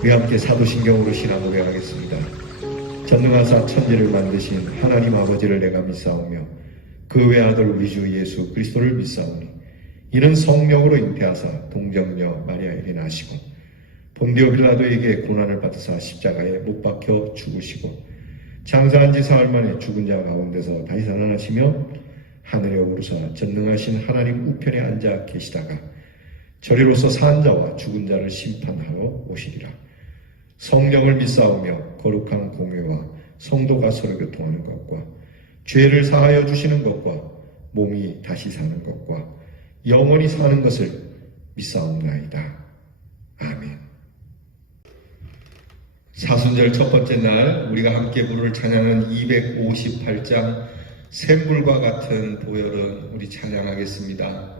우리 함께 사도신경으로 신앙 고백하겠습니다. 전능하사 천지를 만드신 하나님 아버지를 내가 믿사오며 그 외아들 우리 주 예수 그리스도를 믿사오니 이는 성령으로 잉태하사 동정녀 마리아에게 나시고 본디오 빌라도에게 고난을 받으사 십자가에 못 박혀 죽으시고 장사한 지 사흘 만에 죽은 자 가운데서 다시 살아나시며 하늘에 오르사 전능하신 하나님 우편에 앉아 계시다가 저리로서 산 자와 죽은 자를 심판하러 오시리라. 성령을 믿사오며 거룩한 공회와 성도가 서로 교통하는 것과 죄를 사하여 주시는 것과 몸이 다시 사는 것과 영원히 사는 것을 믿사옵나이다. 아멘. 사순절 첫 번째 날 우리가 함께 부를 찬양은 258장 샘물과 같은 보혈은 우리 찬양하겠습니다.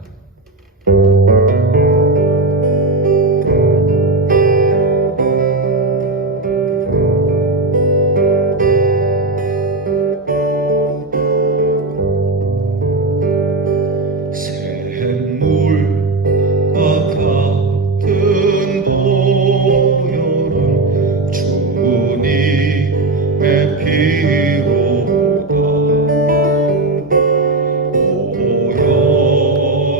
피로다 보혈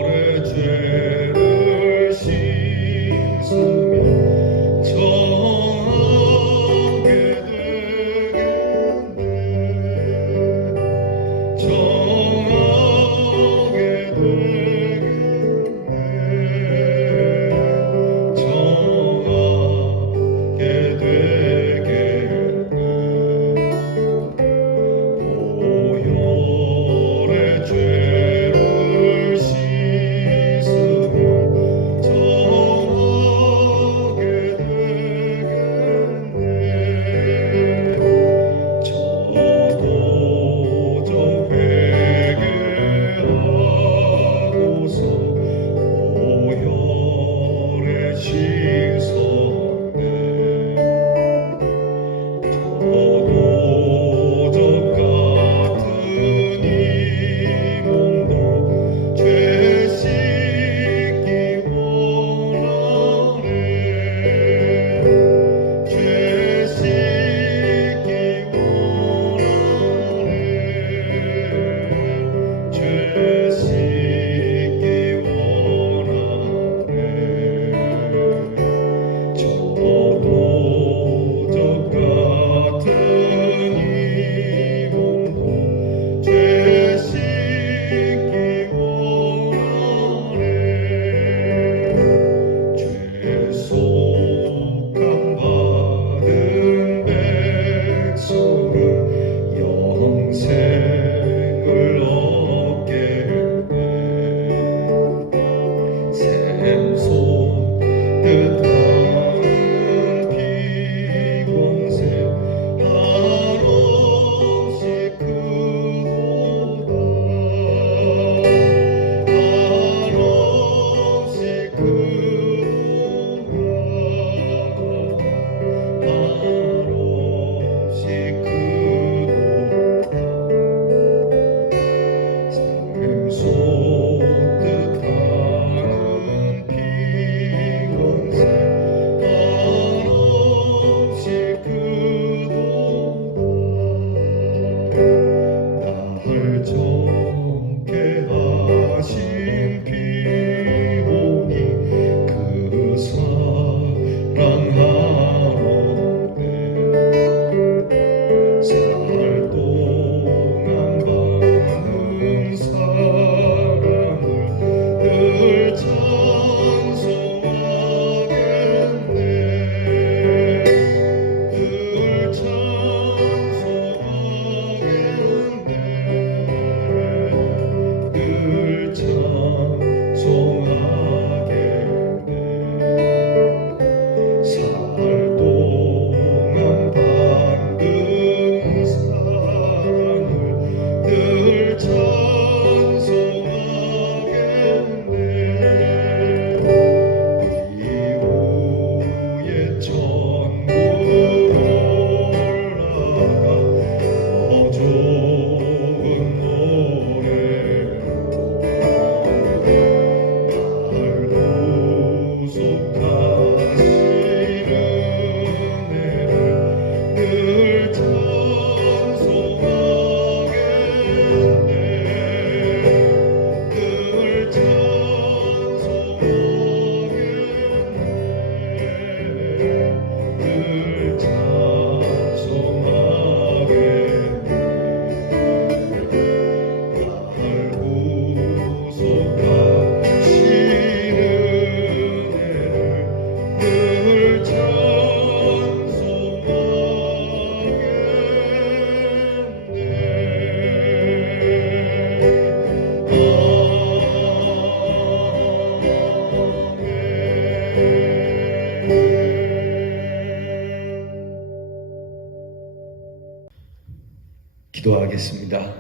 기도하겠습니다.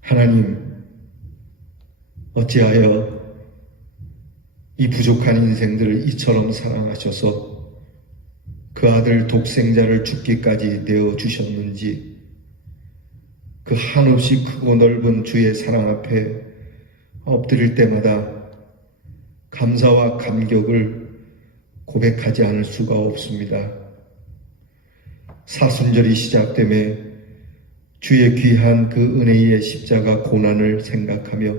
하나님, 어찌하여 이 부족한 인생들을 이처럼 사랑하셔서 그 아들 독생자를 죽기까지 내어주셨는지, 그 한없이 크고 넓은 주의 사랑 앞에 엎드릴 때마다 감사와 감격을 고백하지 않을 수가 없습니다. 사순절이 시작되매 주의 귀한 그 은혜의 십자가 고난을 생각하며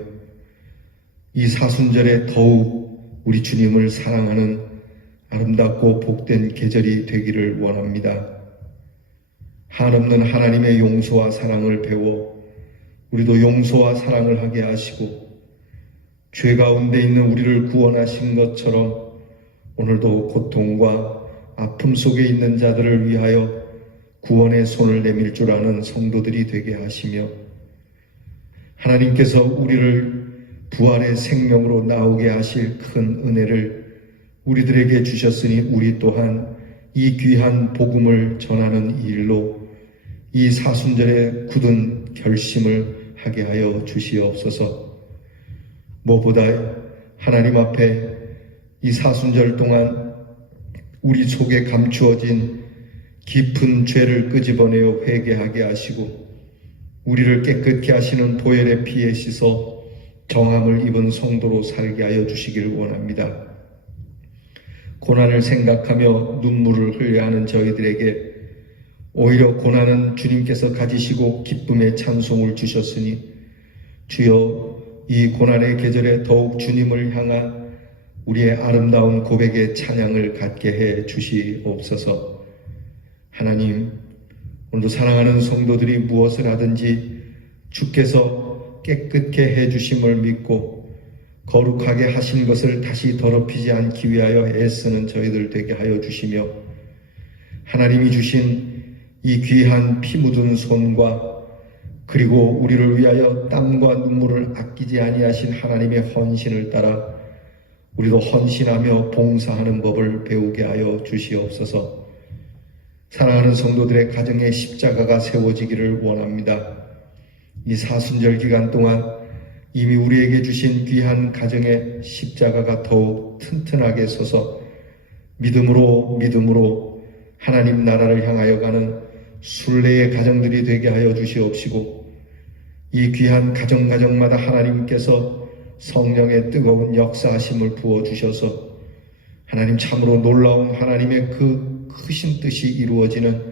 이 사순절에 더욱 우리 주님을 사랑하는 아름답고 복된 계절이 되기를 원합니다. 한없는 하나님의 용서와 사랑을 배워 우리도 용서와 사랑을 하게 하시고, 죄 가운데 있는 우리를 구원하신 것처럼 오늘도 고통과 아픔 속에 있는 자들을 위하여 구원의 손을 내밀 줄 아는 성도들이 되게 하시며, 하나님께서 우리를 부활의 생명으로 나오게 하실 큰 은혜를 우리들에게 주셨으니 우리 또한 이 귀한 복음을 전하는 일로 이 사순절의 굳은 결심을 하게 하여 주시옵소서. 무엇보다 하나님 앞에 이 사순절 동안 우리 속에 감추어진 깊은 죄를 끄집어내어 회개하게 하시고, 우리를 깨끗게 하시는 보혈의 피에 씻어 정함을 입은 성도로 살게 하여 주시기를 원합니다. 고난을 생각하며 눈물을 흘려야 하는 저희들에게 오히려 고난은 주님께서 가지시고 기쁨의 찬송을 주셨으니, 주여 이 고난의 계절에 더욱 주님을 향한 우리의 아름다운 고백의 찬양을 갖게 해 주시옵소서. 하나님, 오늘도 사랑하는 성도들이 무엇을 하든지 주께서 깨끗게 해주심을 믿고 거룩하게 하신 것을 다시 더럽히지 않기 위하여 애쓰는 저희들 되게 하여 주시며, 하나님이 주신 이 귀한 피 묻은 손과 그리고 우리를 위하여 땀과 눈물을 아끼지 아니하신 하나님의 헌신을 따라 우리도 헌신하며 봉사하는 법을 배우게 하여 주시옵소서. 사랑하는 성도들의 가정에 십자가가 세워지기를 원합니다. 이 사순절 기간 동안 이미 우리에게 주신 귀한 가정에 십자가가 더욱 튼튼하게 서서 믿음으로 하나님 나라를 향하여 가는 순례의 가정들이 되게 하여 주시옵시고, 이 귀한 가정마다 하나님께서 성령의 뜨거운 역사하심을 부어주셔서 하나님 참으로 놀라운 하나님의 그 크신 뜻이 이루어지는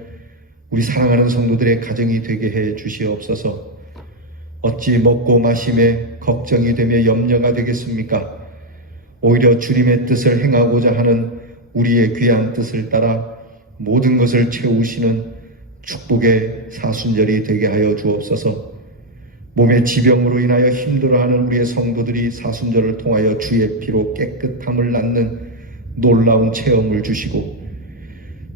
우리 사랑하는 성도들의 가정이 되게 해 주시옵소서. 어찌 먹고 마심에 걱정이 되며 염려가 되겠습니까? 오히려 주님의 뜻을 행하고자 하는 우리의 귀한 뜻을 따라 모든 것을 채우시는 축복의 사순절이 되게 하여 주옵소서. 몸의 지병으로 인하여 힘들어하는 우리의 성도들이 사순절을 통하여 주의 피로 깨끗함을 낳는 놀라운 체험을 주시고,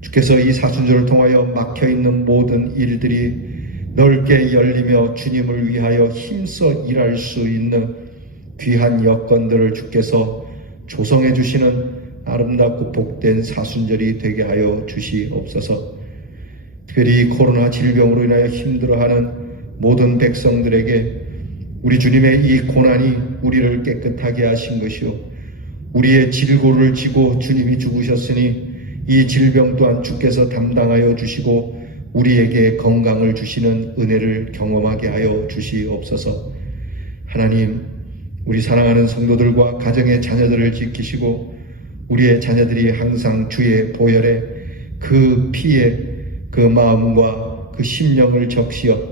주께서 이 사순절을 통하여 막혀있는 모든 일들이 넓게 열리며 주님을 위하여 힘써 일할 수 있는 귀한 여건들을 주께서 조성해 주시는 아름답고 복된 사순절이 되게 하여 주시옵소서. 특별히 코로나 질병으로 인하여 힘들어하는 모든 백성들에게 우리 주님의 이 고난이 우리를 깨끗하게 하신 것이요, 우리의 질고를 지고 주님이 죽으셨으니 이 질병 또한 주께서 담당하여 주시고 우리에게 건강을 주시는 은혜를 경험하게 하여 주시옵소서. 하나님, 우리 사랑하는 성도들과 가정의 자녀들을 지키시고 우리의 자녀들이 항상 주의 보혈에 그 피에 그 마음과 그 심령을 적시어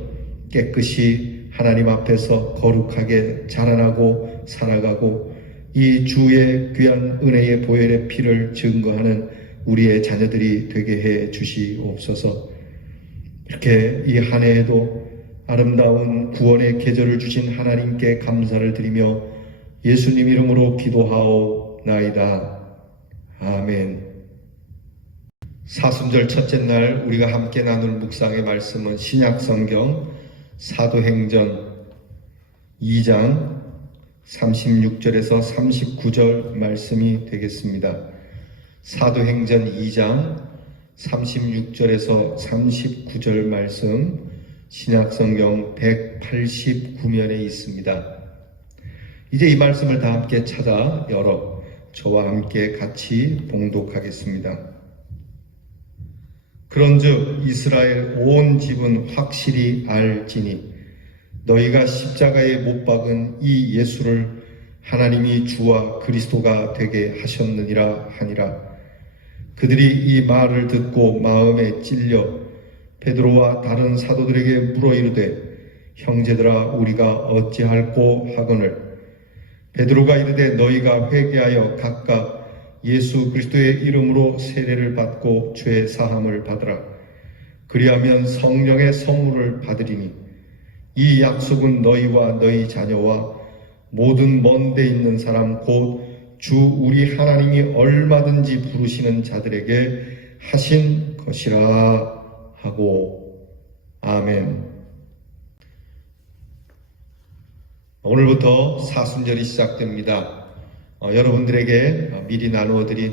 깨끗이 하나님 앞에서 거룩하게 자라나고 살아가고 이 주의 귀한 은혜의 보혈의 피를 증거하는 우리의 자녀들이 되게 해 주시옵소서. 이렇게 이 한 해에도 아름다운 구원의 계절을 주신 하나님께 감사를 드리며 예수님 이름으로 기도하오나이다. 아멘. 사순절 첫째 날 우리가 함께 나눌 묵상의 말씀은 신약성경 사도행전 2장 36절에서 39절 말씀이 되겠습니다. 사도행전 2장 36절에서 39절 말씀 신약성경 189면에 있습니다. 이제 이 말씀을 다 함께 찾아 열어 저와 함께 같이 봉독하겠습니다. 그런즉 이스라엘 온 집은 확실히 알지니 너희가 십자가에 못 박은 이 예수를 하나님이 주와 그리스도가 되게 하셨느니라 하니라. 그들이 이 말을 듣고 마음에 찔려 베드로와 다른 사도들에게 물어 이르되 형제들아 우리가 어찌할꼬 하거늘 베드로가 이르되 너희가 회개하여 각각 예수 그리스도의 이름으로 세례를 받고 죄 사함을 받으라. 그리하면 성령의 선물을 받으리니 이 약속은 너희와 너희 자녀와 모든 먼 데 있는 사람 곧 주 우리 하나님이 얼마든지 부르시는 자들에게 하신 것이라 하고. 아멘. 오늘부터 사순절이 시작됩니다. 여러분들에게 미리 나누어 드린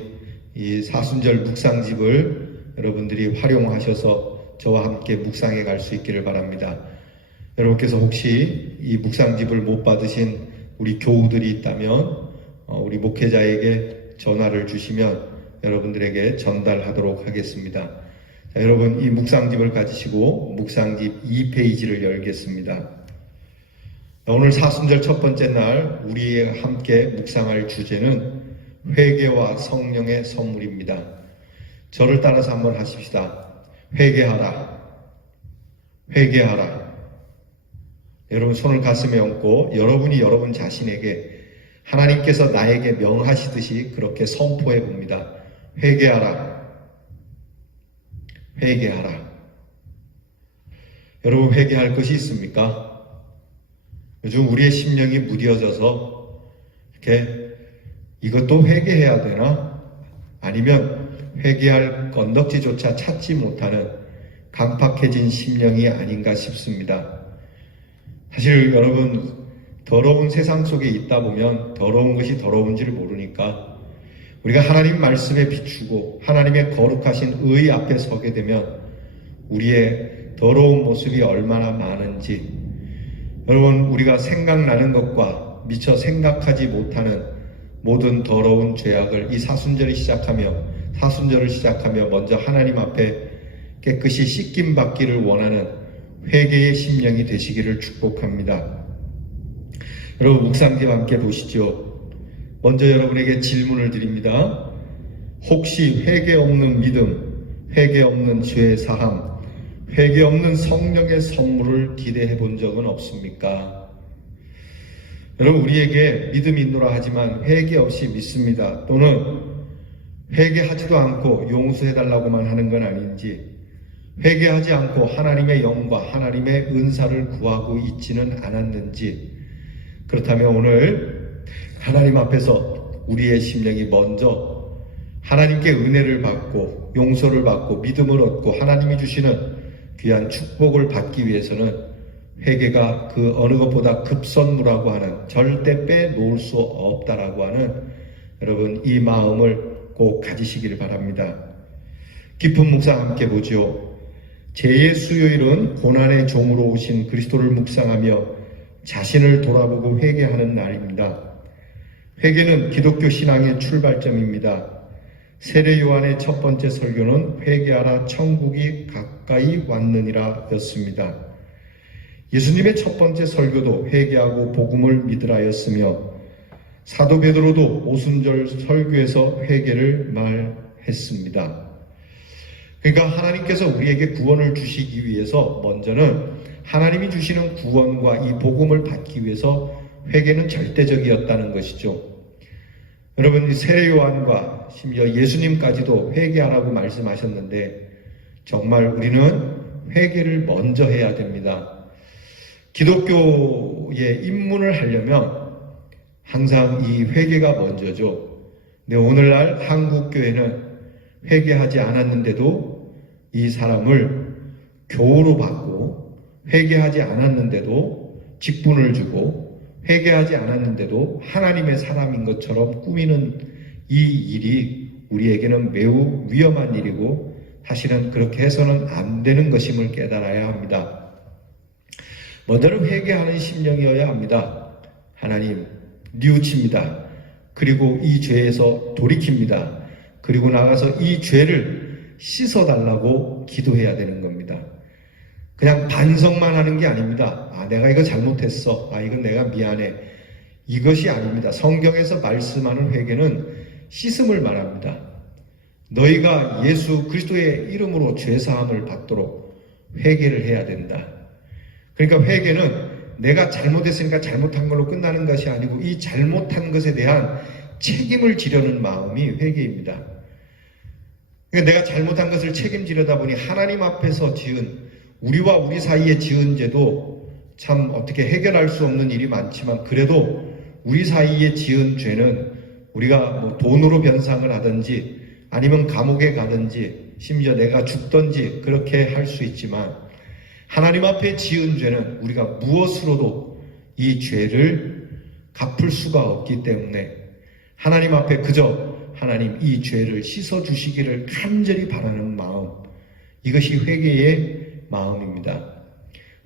이 사순절 묵상집을 여러분들이 활용하셔서 저와 함께 묵상해 갈 수 있기를 바랍니다. 여러분께서 혹시 이 묵상집을 못 받으신 우리 교우들이 있다면 우리 목회자에게 전화를 주시면 여러분들에게 전달하도록 하겠습니다. 자, 여러분 이 묵상집을 가지시고 묵상집 2페이지를 열겠습니다. 오늘 사순절 첫 번째 날 우리와 함께 묵상할 주제는 회개와 성령의 선물입니다. 저를 따라서 한번 하십시다. 회개하라. 회개하라. 여러분 손을 가슴에 얹고 여러분이 여러분 자신에게 하나님께서 나에게 명하시듯이 그렇게 선포해 봅니다. 회개하라. 회개하라. 여러분 회개할 것이 있습니까? 요즘 우리의 심령이 무뎌져서 이렇게 이것도 회개해야 되나? 아니면 회개할 건덕지조차 찾지 못하는 강팍해진 심령이 아닌가 싶습니다. 사실 여러분 더러운 세상 속에 있다 보면 더러운 것이 더러운지를 모르니까 우리가 하나님 말씀에 비추고 하나님의 거룩하신 의 앞에 서게 되면 우리의 더러운 모습이 얼마나 많은지 여러분 우리가 생각나는 것과 미처 생각하지 못하는 모든 더러운 죄악을 이 사순절을 시작하며 먼저 하나님 앞에 깨끗이 씻김 받기를 원하는 회개의 심령이 되시기를 축복합니다. 여러분 묵상집 함께 보시죠. 먼저 여러분에게 질문을 드립니다. 혹시 회개 없는 믿음, 회개 없는 죄 사함, 회개 없는 성령의 선물을 기대해 본 적은 없습니까? 여러분 우리에게 믿음이 있노라 하지만 회개 없이 믿습니다. 또는 회개하지도 않고 용서해달라고만 하는 건 아닌지 회개하지 않고 하나님의 영과 하나님의 은사를 구하고 있지는 않았는지 그렇다면 오늘 하나님 앞에서 우리의 심령이 먼저 하나님께 은혜를 받고 용서를 받고 믿음을 얻고 하나님이 주시는 귀한 축복을 받기 위해서는 회개가 그 어느 것보다 급선무라고 하는 절대 빼놓을 수 없다라고 하는 여러분 이 마음을 꼭 가지시기를 바랍니다. 깊은 묵상 함께 보죠. 제 수요일은 고난의 종으로 오신 그리스도를 묵상하며 자신을 돌아보고 회개하는 날입니다. 회개는 기독교 신앙의 출발점입니다. 세례 요한의 첫 번째 설교는 회개하라 천국이 가까이 왔느니라 였습니다. 예수님의 첫 번째 설교도 회개하고 복음을 믿으라 였으며 사도 베드로도 오순절 설교에서 회개를 말했습니다. 그러니까 하나님께서 우리에게 구원을 주시기 위해서 먼저는 하나님이 주시는 구원과 이 복음을 받기 위해서 회개는 절대적이었다는 것이죠. 여러분 세례 요한과 심지어 예수님까지도 회개하라고 말씀하셨는데 정말 우리는 회개를 먼저 해야 됩니다. 기독교에 입문을 하려면 항상 이 회개가 먼저죠. 근데 오늘날 한국교회는 회개하지 않았는데도 이 사람을 교우로 받고 회개하지 않았는데도 직분을 주고 회개하지 않았는데도 하나님의 사람인 것처럼 꾸미는 이 일이 우리에게는 매우 위험한 일이고 사실은 그렇게 해서는 안 되는 것임을 깨달아야 합니다. 먼저는 회개하는 심령이어야 합니다. 하나님, 뉘우칩니다. 그리고 이 죄에서 돌이킵니다. 그리고 나가서 이 죄를 씻어달라고 기도해야 되는 겁니다. 그냥 반성만 하는 게 아닙니다. 내가 이거 잘못했어. 이건 내가 미안해. 이것이 아닙니다. 성경에서 말씀하는 회개는 씻음을 말합니다. 너희가 예수 그리스도의 이름으로 죄사함을 받도록 회개를 해야 된다. 그러니까 회개는 내가 잘못했으니까 잘못한 걸로 끝나는 것이 아니고 이 잘못한 것에 대한 책임을 지려는 마음이 회개입니다. 그러니까 내가 잘못한 것을 책임지려다 보니 하나님 앞에서 지은, 우리와 우리 사이에 지은 죄도 참 어떻게 해결할 수 없는 일이 많지만, 그래도 우리 사이에 지은 죄는 우리가 돈으로 변상을 하든지 아니면 감옥에 가든지 심지어 내가 죽든지 그렇게 할 수 있지만, 하나님 앞에 지은 죄는 우리가 무엇으로도 이 죄를 갚을 수가 없기 때문에 하나님 앞에 그저 하나님 이 죄를 씻어주시기를 간절히 바라는 마음, 이것이 회개의 마음입니다.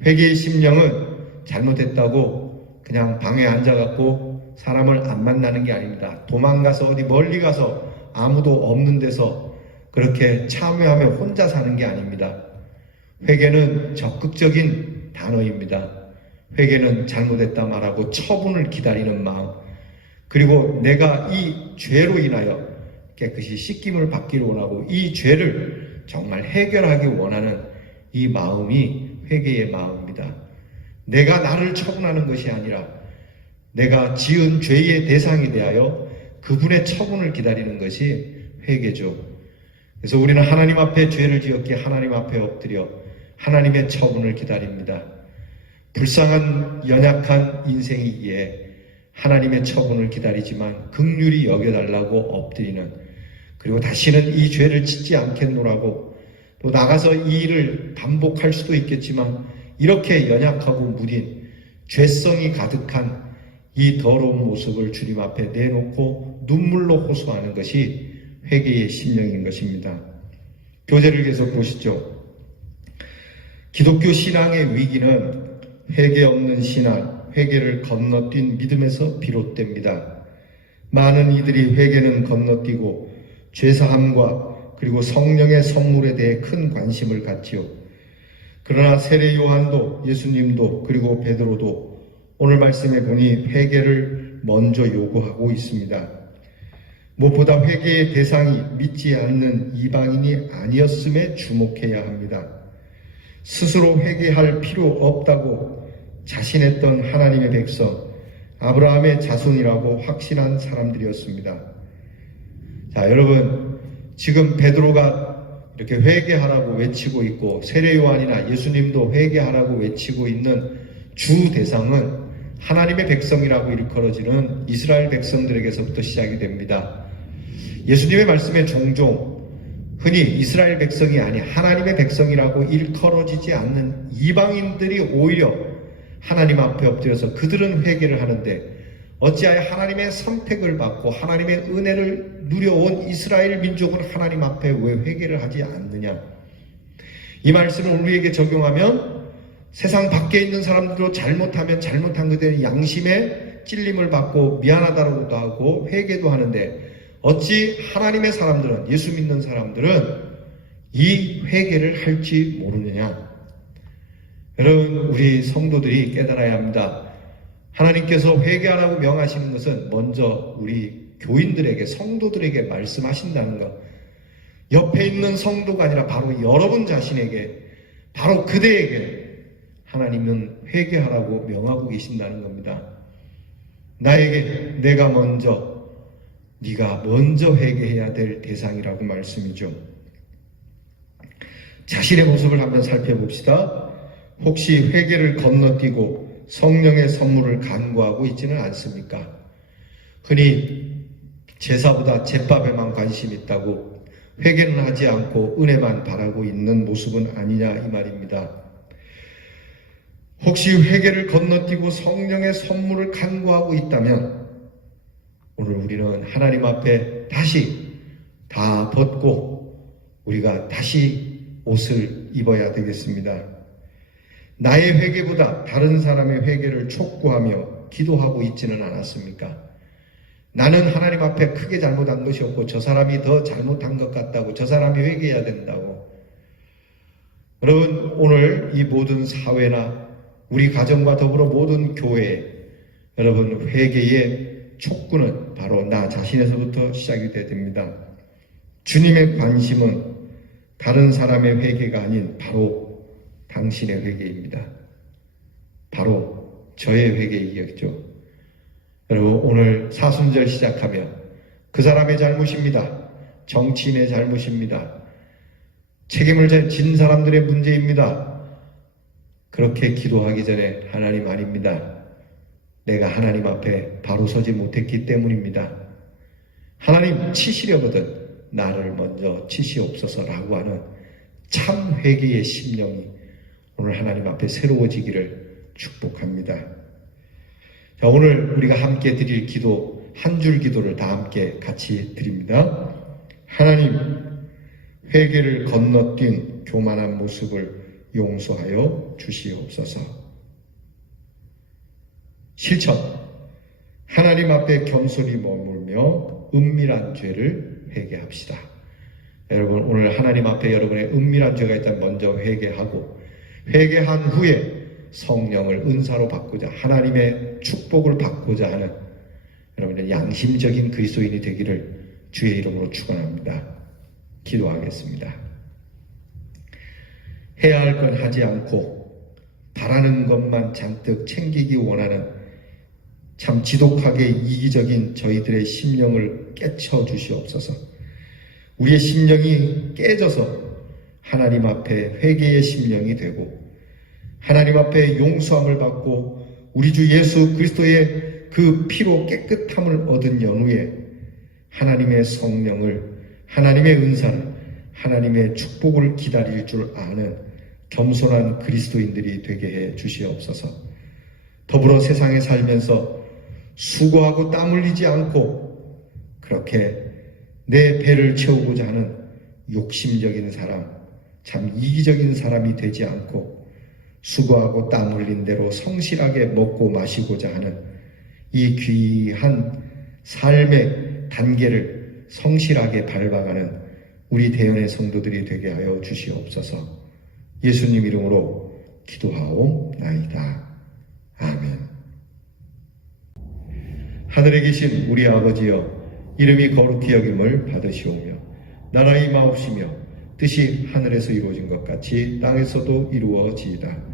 회개의 심령은 잘못했다고 그냥 방에 앉아갖고 사람을 안 만나는 게 아닙니다. 도망가서 어디 멀리 가서 아무도 없는 데서 그렇게 참회하며 혼자 사는 게 아닙니다. 회개는 적극적인 단어입니다. 회개는 잘못했다 말하고 처분을 기다리는 마음, 그리고 내가 이 죄로 인하여 깨끗이 씻김을 받기를 원하고 이 죄를 정말 해결하기 원하는 이 마음이 회개의 마음입니다. 내가 나를 처분하는 것이 아니라 내가 지은 죄의 대상이 대하여 그분의 처분을 기다리는 것이 회개죠. 그래서 우리는 하나님 앞에 죄를 지었기에 하나님 앞에 엎드려 하나님의 처분을 기다립니다. 불쌍한 연약한 인생이기에 하나님의 처분을 기다리지만 긍휼히 여겨달라고 엎드리는, 그리고 다시는 이 죄를 짓지 않겠노라고, 또 나가서 이 일을 반복할 수도 있겠지만 이렇게 연약하고 무딘 죄성이 가득한 이 더러운 모습을 주님 앞에 내놓고 눈물로 호소하는 것이 회개의 심령인 것입니다. 교재를 계속 보시죠. 기독교 신앙의 위기는 회개 없는 신앙, 회개를 건너뛴 믿음에서 비롯됩니다. 많은 이들이 회개는 건너뛰고 죄사함과 그리고 성령의 선물에 대해 큰 관심을 갖지요. 그러나 세례 요한도 예수님도 그리고 베드로도 오늘 말씀에 보니 회개를 먼저 요구하고 있습니다. 무엇보다 회개의 대상이 믿지 않는 이방인이 아니었음에 주목해야 합니다. 스스로 회개할 필요 없다고 자신했던 하나님의 백성, 아브라함의 자손이라고 확신한 사람들이었습니다. 자, 여러분, 지금 베드로가 이렇게 회개하라고 외치고 있고 세례 요한이나 예수님도 회개하라고 외치고 있는 주 대상은 하나님의 백성이라고 일컬어지는 이스라엘 백성들에게서부터 시작이 됩니다. 예수님의 말씀에 종종 흔히 이스라엘 백성이 아니 하나님의 백성이라고 일컬어지지 않는 이방인들이 오히려 하나님 앞에 엎드려서 그들은 회개를 하는데 어찌하여 하나님의 선택을 받고 하나님의 은혜를 누려온 이스라엘 민족은 하나님 앞에 왜 회개를 하지 않느냐? 이 말씀을 우리에게 적용하면 세상 밖에 있는 사람들도 잘못하면 잘못한 것에 대한 양심의 찔림을 받고 미안하다고도 하고 회개도 하는데 어찌 하나님의 사람들은, 예수 믿는 사람들은 이 회개를 할지 모르느냐? 여러분, 우리 성도들이 깨달아야 합니다. 하나님께서 회개하라고 명하시는 것은 먼저 우리 교인들에게, 성도들에게 말씀하신다는 것. 옆에 있는 성도가 아니라 바로 여러분 자신에게, 바로 그대에게 하나님은 회개하라고 명하고 계신다는 겁니다. 나에게, 내가 먼저, 네가 먼저 회개해야 될 대상이라고 말씀이죠. 자신의 모습을 한번 살펴봅시다. 혹시 회개를 건너뛰고 성령의 선물을 간구하고 있지는 않습니까? 흔히 제사보다 제밥에만 관심이 있다고 회개는 하지 않고 은혜만 바라고 있는 모습은 아니냐 이 말입니다. 혹시 회개를 건너뛰고 성령의 선물을 간구하고 있다면 오늘 우리는 하나님 앞에 다시 다 벗고 우리가 다시 옷을 입어야 되겠습니다. 나의 회개보다 다른 사람의 회개를 촉구하며 기도하고 있지는 않았습니까? 나는 하나님 앞에 크게 잘못한 것이 없고 저 사람이 더 잘못한 것 같다고, 저 사람이 회개해야 된다고. 여러분, 오늘 이 모든 사회나 우리 가정과 더불어 모든 교회, 여러분, 회개의 촉구는 바로 나 자신에서부터 시작이 돼야 됩니다. 주님의 관심은 다른 사람의 회개가 아닌 바로 당신의 회개입니다. 바로 저의 회개이겠죠. 여러분, 오늘 사순절 시작하면 그 사람의 잘못입니다. 정치인의 잘못입니다. 책임을 진 사람들의 문제입니다. 그렇게 기도하기 전에 하나님 아닙니다. 내가 하나님 앞에 바로 서지 못했기 때문입니다. 하나님 치시려거든 나를 먼저 치시옵소서라고 하는 참 회개의 심령이 오늘 하나님 앞에 새로워지기를 축복합니다. 자, 오늘 우리가 함께 드릴 기도, 한 줄 기도를 다 함께 같이 드립니다. 하나님, 회개를 건너뛴 교만한 모습을 용서하여 주시옵소서. 실천, 하나님 앞에 겸손히 머물며 은밀한 죄를 회개합시다. 여러분, 오늘 하나님 앞에 여러분의 은밀한 죄가 있다면 먼저 회개하고, 회개한 후에 성령을 은사로 받고자, 하나님의 축복을 받고자 하는 여러분의 양심적인 그리스도인이 되기를 주의 이름으로 축원합니다. 기도하겠습니다. 해야 할 건 하지 않고 바라는 것만 잔뜩 챙기기 원하는 참 지독하게 이기적인 저희들의 심령을 깨쳐 주시옵소서. 우리의 심령이 깨져서 하나님 앞에 회개의 심령이 되고 하나님 앞에 용서함을 받고 우리 주 예수 그리스도의 그 피로 깨끗함을 얻은 연후에 하나님의 성령을, 하나님의 은사를, 하나님의 축복을 기다릴 줄 아는 겸손한 그리스도인들이 되게 해 주시옵소서. 더불어 세상에 살면서 수고하고 땀 흘리지 않고 그렇게 내 배를 채우고자 하는 욕심적인 사람, 참 이기적인 사람이 되지 않고 수고하고 땀 흘린 대로 성실하게 먹고 마시고자 하는 이 귀한 삶의 단계를 성실하게 밟아가는 우리 대연의 성도들이 되게 하여 주시옵소서. 예수님 이름으로 기도하옵나이다. 아멘. 하늘에 계신 우리 아버지여, 이름이 거룩히 여김을 받으시오며 나라가 임하옵시며 뜻이 하늘에서 이루어진 것 같이 땅에서도 이루어지이다.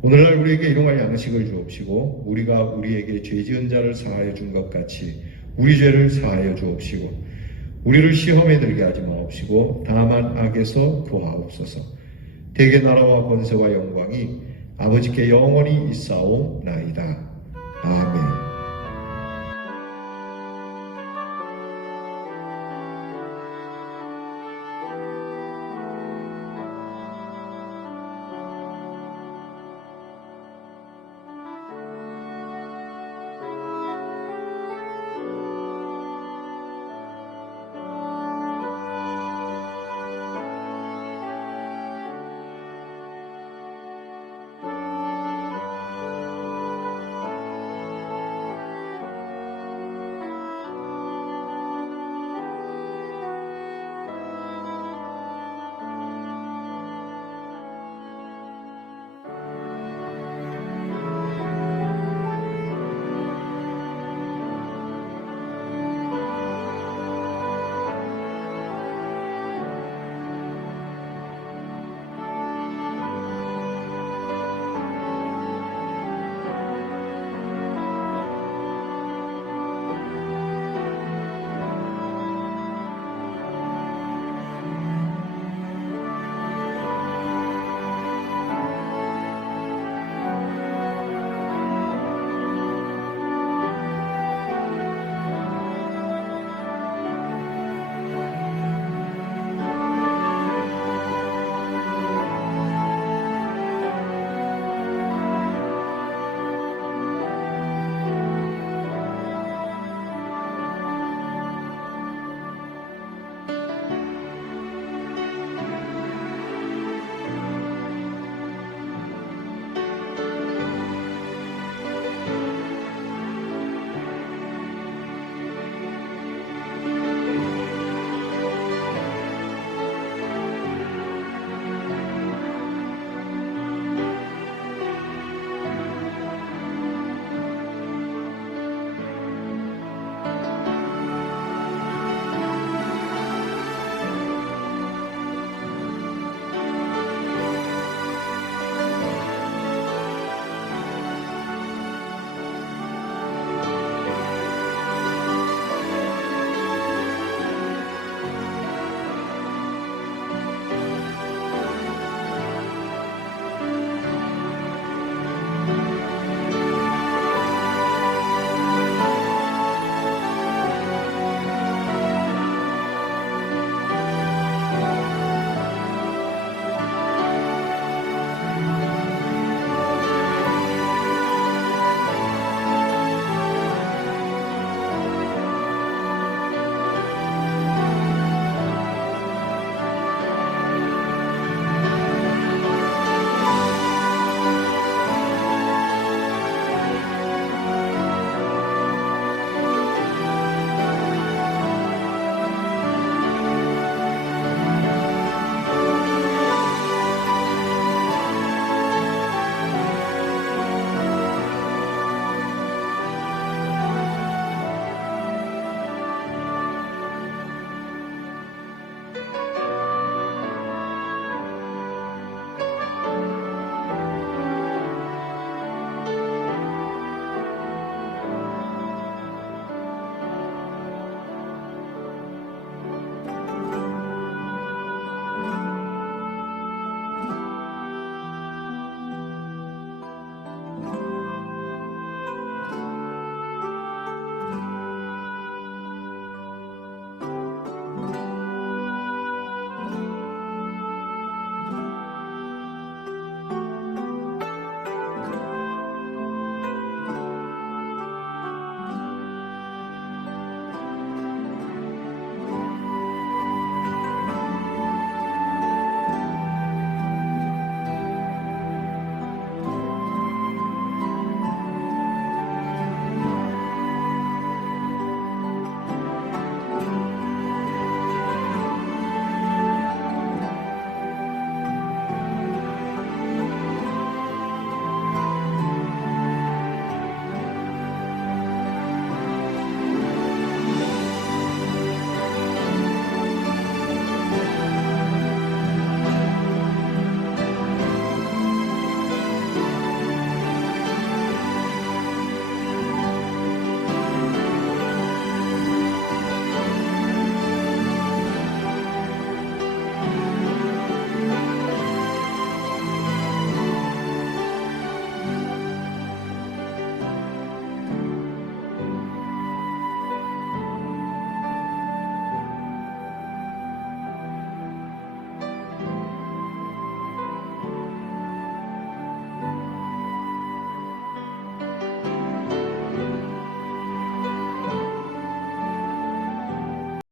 오늘날 우리에게 일용할 양식을 주옵시고 우리가 우리에게 죄 지은 자를 사하여 준 것 같이 우리 죄를 사하여 주옵시고 우리를 시험에 들게 하지 마옵시고 다만 악에서 구하옵소서. 대개 나라와 권세와 영광이 아버지께 영원히 있사옵나이다. 아멘.